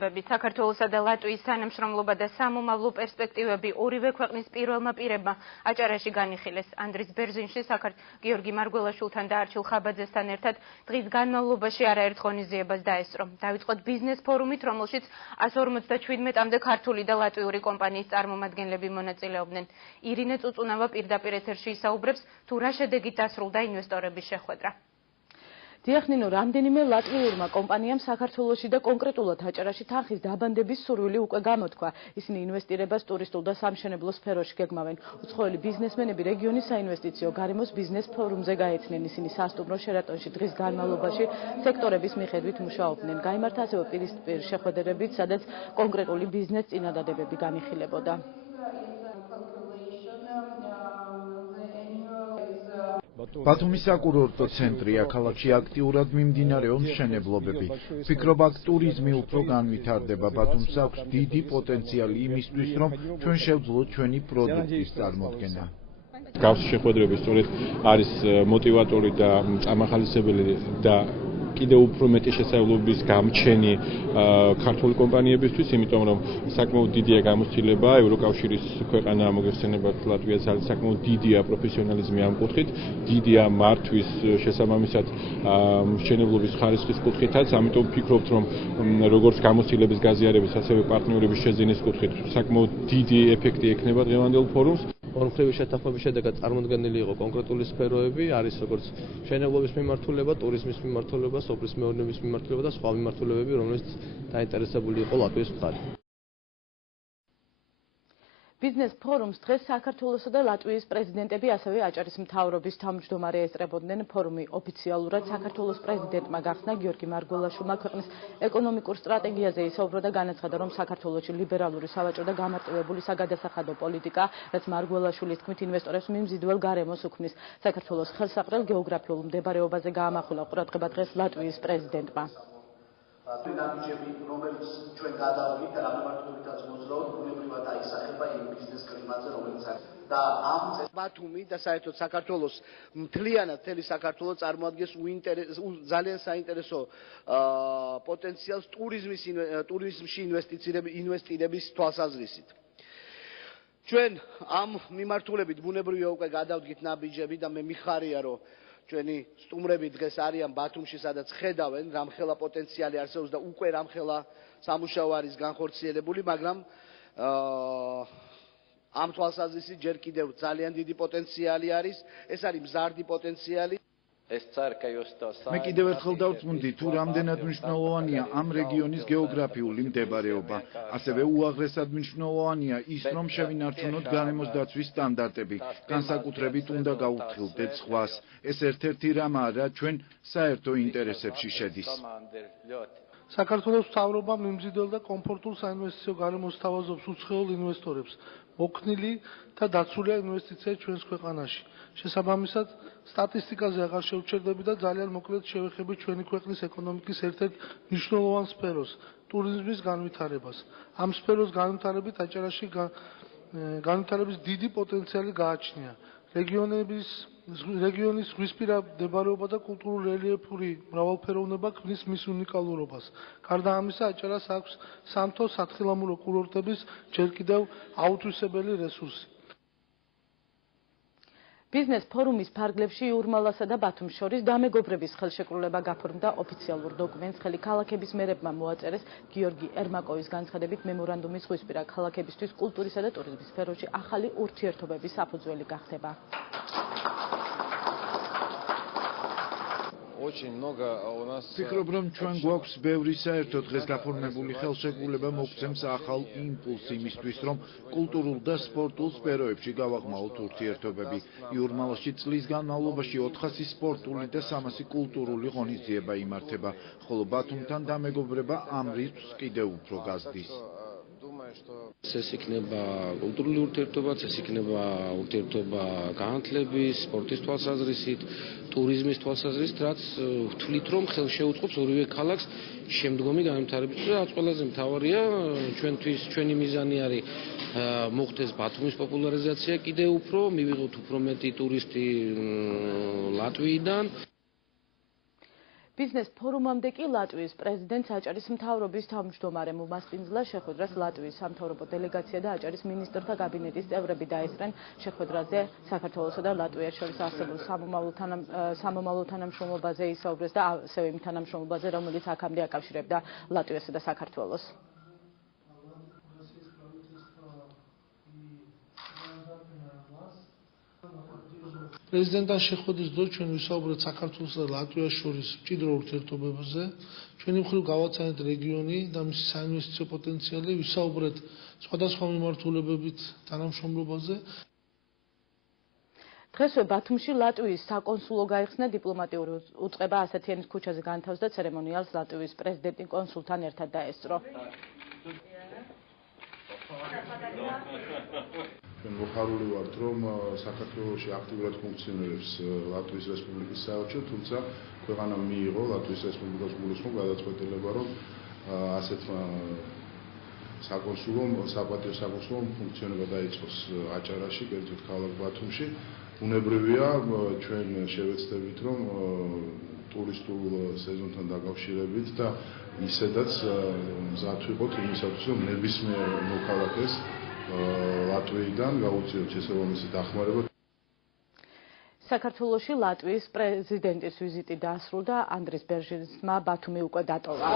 საქართველოსა და ლატვიის თანამშრომლობა და სამომავლო პერსპექტივები ორივე ქვეყნის პირველმა პირებმა აჭარაში განიხილეს. ანდრის ბერზინში გიორგი მარგველაშვილთან და არჩილ ხაბაძესთან ერთად დღის განმავლობაში არაერთ ღონისძიებას დაესწრო. დაიწყოთ ბიზნეს ფორუმით, რომელშიც 157-მდე ქართული და ლატვიური კომპანიის წარმომადგენლები მონაწილეობდნენ. ირინე წუწუნავა პირდაპირ ეთერში ისაუბრებს, თუ რა შედეგით დასრულდა ინვესტორების შეხვედრა. დიახნინო, რამდენიმე ლატვიურმა კომპანიამ საქართველოში და კონკრეტულად აჭარაში თანხის დაბანდების სურვილი უკვე გამოთქვა. ისინი ინვესტირებას ტურისტულ და სამშენებლო სფეროში გეგმავენ. უცხოელი ბიზნესმენები რეგიონის საინვესტიციო გარემოს ბიზნეს ფორუმზე გაეცნენ. ისინი სასტუმრო შერატონში დღის განმავლობაში სექტორების მიხედვით მუშაობდნენ. გაიმართა ასევე პირისპირ შეხვედრებიც, სადაც კონკრეტული ბიზნეს წინადადებები განიხილებოდა. ბათუმის საკურორტო ცენტრია, ქალაქში აქტიურად მიმდინარეობს მშენებლობები. ვფიქრობ, აქ ტურიზმი უფრო განვითარდება. ბათუმს აქვს დიდი პოტენციალი იმისთვის, რომ ჩვენ შევძლოთ ჩვენი პროდუქტის წარმოდგენა. გავს შეხვედრები სწორედ არის მოტივატორი და წამახალისებელი და კიდევ უფრო მეტი შესაძლებლობის გამჩენი ქართული კომპანიებისთვის, იმიტომ რომ საკმაოდ დიდია გამოცდილება ევროკავშირის ქვეყანა მოგეხსენებათ ლატვიას არის საკმაოდ დიდია პროფესიონალიზმი ამ კუთხით, დიდია მართვის შესაბამისად მშენებლობის ხარისხის კუთხითაც, ამიტომ ვფიქრობთ, რომ როგორც გამოცდილების გაზიარების, ასევე პარტნიორების შეძენის კუთხით საკმაოდ დიდი ეფექტი ექნება დღევანდელ ფორუმს. ორმხრივი შეთანხმების შედეგად წარმოდგენილი იყო კონკრეტული სფეროები, არის როგორც მშენებლობის მიმართულება, ტურიზმის მიმართულება, სოფლის მეურნეობის მიმართულება და სხვა მიმართულებები, რომელიც დაინტერესებული იყო ლატვიის მხარი. ბიზნეს ფორუმს დღეს საქართველოსა და ლატვიის პრეზიდენტები, ასევე აჭარის მთავრობის თავმჯდომარე ესწრებოდნენ. ფორუმი ოფიციალურად საქართველოს პრეზიდენტმა გახსნა. გიორგი მარგველაშვილმა ქვეყნის ეკონომიკურ სტრატეგიაზე ისაუბრა და განაცხადა, რომ საქართველოში ლიბერალური, სავაჭრო და გამარტივებული საგადასახადო პოლიტიკა, რაც მარგველაშვილის თქმით ინვესტორებს მიმზიდველ გარემოს უქმნის. საქართველოს ხელსაყრელ გეოგრაფიულ მდებარეობაზე გაამახვილა ყურადღება დღეს ლატვიის პრეზიდენტმა. ნაბიჯები, რომელიც ჩვენ გადავიდით და რამემართობითაც მოძრაობთ, ბუნებრივად აისახება იმ ბიზნეს კლიმატზე, რომელიც არის. და ამ ბათუმი და საერთოდ საქართველოს მთლიანად მთელი საქართველო წარმოადგენს ძალიან საინტერესო პოტენციალს ტურიზმში ინვესტირების თვალსაზრისით. ჩვენ ამ მიმართულებით ბუნებრივია უკვე გადავდგით ნაბიჯები და მე მიხარია, რომ ჩვენი სტუმრები დღეს არიან ბათუმში, სადაც ხედავენ, რამხელა პოტენციალი არსებობს და უკვე რამხელა სამუშაო არის განხორციელებული, მაგრამ ამ თვალსაზრისით ჯერ კიდევ ძალიან დიდი პოტენციალი არის, ეს არის მზარდი პოტენციალი. მე კიდევ ერთხელ დავწმუნდი, თუ რამდენად მნიშვნელოვანია ამ რეგიონის გეოგრაფიული მდებარეობა. ასევე უაღრესად მნიშვნელოვანია ის, რომ შევინარჩუნოთ გარემოს დაცვის სტანდარტები, განსაკუთრებით უნდა გავუფრთხილდეთ ზღვას. ეს ერთ-ერთი რამაა, რა ჩვენ საერთო ინტერესებში შედის. საქართველოს მთავრობა მიმზიდველ და კომფორტულ საინვესტიციო გარემოს სთავაზობს უცხოელ ინვესტორებს. მოქნილი და დაცულია ინვესტიცია ჩვენს ქვეყანაში. შესაბამისად, სტატისტიკაზე აღარ შევჩერდები და ძალიან მოკლედ შევეხები ჩვენი ქვეყნის ეკონომიკის ერთ-ერთ მნიშვნელოვან სფეროს, ტურიზმის განვითარებას. ამ სფეროს განვითარებით აჭარაში განვითარების დიდი პოტენციალი გააჩნია. რეგიონის ზღვისპირა მდებარეობა და კულტურულ-რელიეფური მრავალფეროვნება ქმნის მის უნიკალურობას. გარდა ამისა, აჭარას აქვს სამთო სათხილამურო კურორტების ჯერ კიდევ აუთვისებელი რესურსი. ბიზნეს ფორუმის ფარგლებში იურმალასა და ბათუმს შორის დამეგობრების ხელშეკრულება გაფორმდა. ოფიციალურ დოკუმენტს ხელი ქალაქების მერებმა მოაწერეს. გიორგი ერმაკოვის განცხადებით, მემორანდუმის ზღვისპირა ქალაქებისთვის კულტურისა და ტურიზმის სფეროში ახალი ურთიერთობების საფუძველი გახდება. ვფიქრობ, რომ ჩვენ გვაქვს ბევრი საერთო დღეს გაფორმებული ხელშეკრულება მოგცემს ახალ იმპულსს იმისთვის, რომ კულტურულ და სპორტულ სფეროებში გავაღმაოთ ურთიერთობები. იურმალაში წლის განმავლობაში 400 სპორტული და 300 კულტურული ღონისძიება იმართება, ხოლო ბათუმთან დამეგობრება ამ რიცხვს კიდევ უფრო გაზრდის. ეს იქნება კულტურული ურთიერთობაც, ეს იქნება ურთიერთობა განათლების, სპორტის თვალსაზრისით, ტურიზმის თვალსაზრისით, რაც ვთვლით, რომ ხელშეუწყობს ორივე ქალაქს შემდგომი განვითარებით. რაც ყველაზე მთავარია, ჩვენთვის ჩვენი მიზანი არის მოხდეს ბათუმის პოპულარიზაცია კიდევ უფრო, მივიღოთ უფრო მეტი ტურისტი ლატვიიდან. ბიზნეს ფორუმამდე კი ლატვიის პრეზიდენტს აჭარის მთავრობის თავმჯდომარე უმასპინძლა შეხვედრას ლატვიის სამთავრობო დელეგაცია და აჭარის მინისტრთა კაბინეტის წევრები დაესწრნენ. შეხვედრაზე საქართველოსა და ლატვიას შორის არსებულ სამომავლო თანამშრომლობაზე ისაუბრეს და ასევე იმ თანამშრომლობაზე, რომელიც აქამდე აკავშირებდა ლატვიასა და საქართველოს. პრეზიდენტთან შეხვედრის დროს ჩვენ ვისაუბრეთ საქართველოსა და ლატვიას შორის მჭიდრო ურთიერთობებზე. ჩვენი მხრივ გავაცანეთ რეგიონი და მისი საინვესტიციო პოტენციალი, ვისაუბრეთ სხვადასხვა მიმართულებებით თანამშრომლობაზე. დღესვე ბათუმში ლატვიის საკონსულო გაიხსნა დიპლომატიური უწყება ასათიანის ქუჩაზე განთავსდა ცერემონიალს ლატვიის პრეზიდენტი კონსულთან ერთად დაესწრო. ჩვენ მოხარული ვართ, რომ საქართველოში აქტიურად ფუნქციონირებს ლატვიის რესპუბლიკის საელჩო, თუმცა ქვეყანამ მიიღო ლატვიის რესპუბლიკას გულისხმობ გადაწყვეტილება, რომ ასეთმა საკონსულომ, საპატიო საკონსულომ ფუნქციონირება დაიწყოს აჭარაში, კერძოდ ქალაქ ბათუმში. უნებრივია, ჩვენ შევეცდებით, რომ ტურისტულ სეზონთან დაკავშირებით და ისედაც მზად ვიყოთ იმისათვის, რომ ნებისმიერ მოქალაქეს ლატვიიდან გაუწიოთ შესაბამისი დახმარება. საქართველოში ლატვიის პრეზიდენტის ვიზიტი დაასრულა, ანდრის ბერჟინსმა ბათუმი უკვე დატოვა.